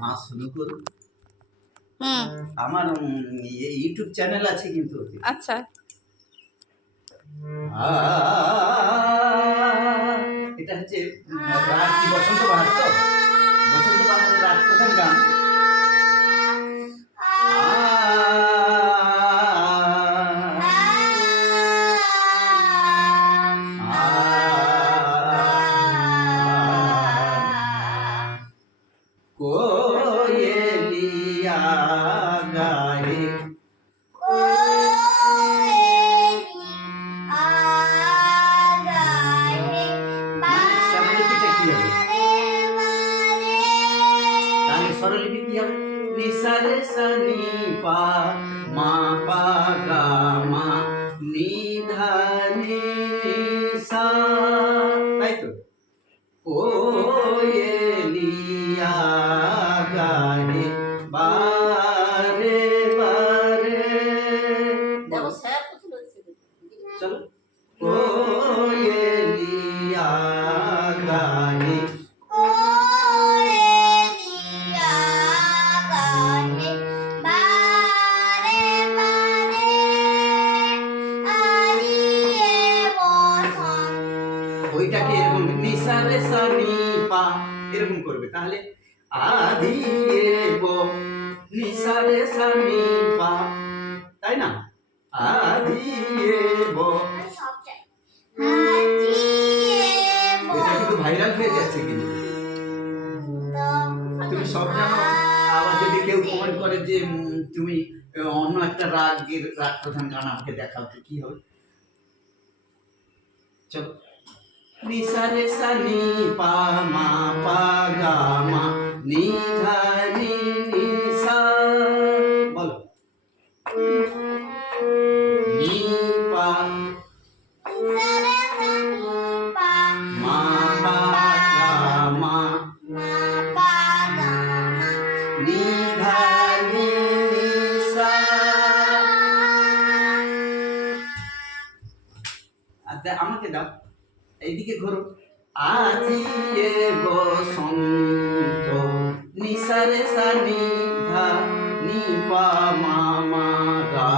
মা শুরু করুন। হুম আমার ইউটিউব চ্যানেল আছে কিন্তু। আচ্ছা এটা হচ্ছে রাগ কি বসন্ত বাহার তো, বসন্ত বাহারের রাগ প্রধান গান। কোয়েলিয়া গায়ে স্বরলিপিটা কি হবে? তাহলে স্বরলিপি কি হবে? নি সা রে সা নি পা মা পা গা মা নি ধা নি নি সা, তাই তো। কোয়েলিয়া গায়ে বারে বারে, চলো। কোয়েলিয়া গায়ে ওইটাকে এরকম নি সা রে সা নি পা এরকম করবে। তাহলে আদি এব নি সা রে সা নি পা, তাই না? আদি এব, এটা কিন্তু ভাইরাল হয়ে যাচ্ছে কিন্তু। তুমি সব জানো, আবার যদি কেউ কমেন্ট করে যে তুমি অন্য একটা রাগের রাগ প্রধান গান আমাকে দেখাও, তো কি হবে? চলো। নি সা রে সা নি পা মা পা গা মা নি ধা নি নি সা, বলো। নি পা মা পা গা মা নি ধা নি নি সা। আমাকে দাও, এইদিকে ঘোরো। আজি এ বসন্ত নি সা রে সা নি ধা নি পা মা মা গা,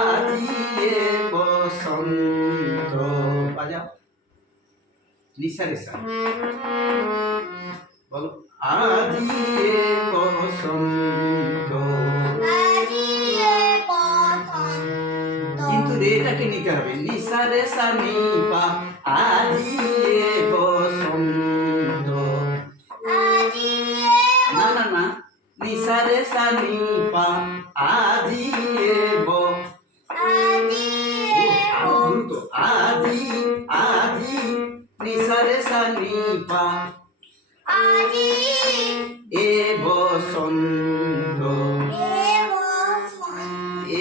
আজি এ বসন্ত, বাজাও। নি সা রে সা, বলো। আজি এ বসন্ত, কিন্তু রেটাকে নিতে হবে। নি সা রে সা নি পা আজি এ বসন্ত, না না না, নি সা রে সা নি পা আজি এ ব, দ্রুত আজি আজি নি সা রে সা নি পা এ বসন্ত,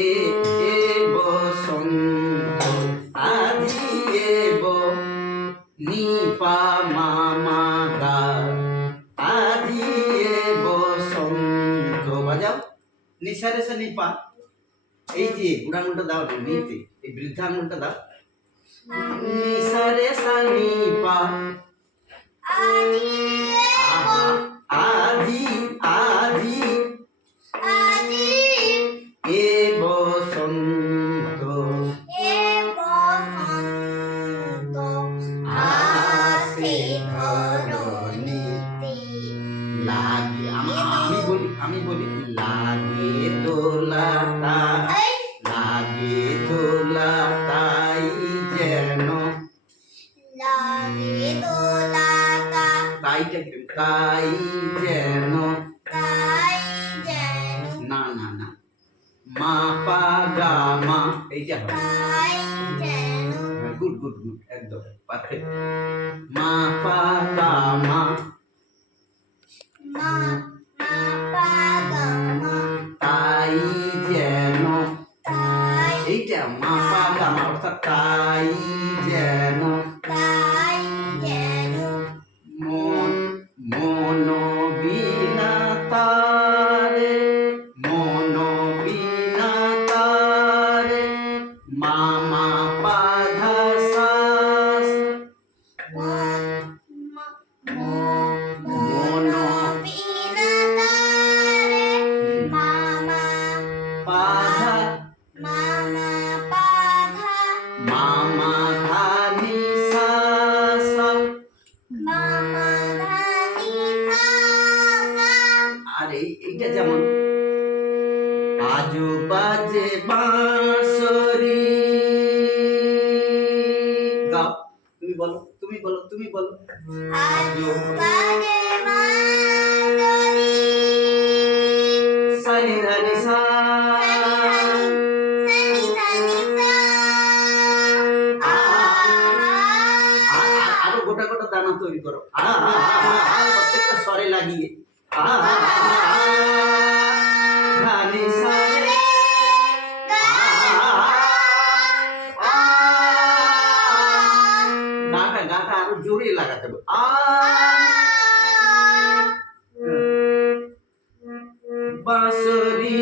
এ এ বসন্ত আজি এ ব নি পা মা মা গা আজি এ বসন্ত, বাজাও। নি সা রে সা নি পা, এই যে বুড়া আঙুলটা দাও নিতে, এই বৃদ্ধা আঙুলটা দাও। নি সা রে সা নি পা আজি আজি এ বসন্ত আসে ধরণীতে, লাগে আমি বলি লাগে দোলা তাই, লাগে দোলা তাই যেন, তাইটা কি? তাই যেন, না না না, মা পা গা মা, এইটা হবে। গুড গুড গুড, একদম পারফেক্ট। মা পা গা মা তাই যেন, এইটা মা পা গা মা, অর্থাৎ তাই যেন, মন মন বিনা তারে, মন বিনা তারে মা মা পা ধা সা, মন এইটা যেমন আজো বাজে বাঁশরি। গাও, তুমি বলো, তুমি বলো, তুমি বলো। আজো সানি ধানি সা। আরো গোটা গোটা দানা তৈরি করো। প্রত্যেকটা স্বরে লাগিয়ে ধানি সা রে। গাটা আরো জোরে লাগাতে হবে। বাঁশরি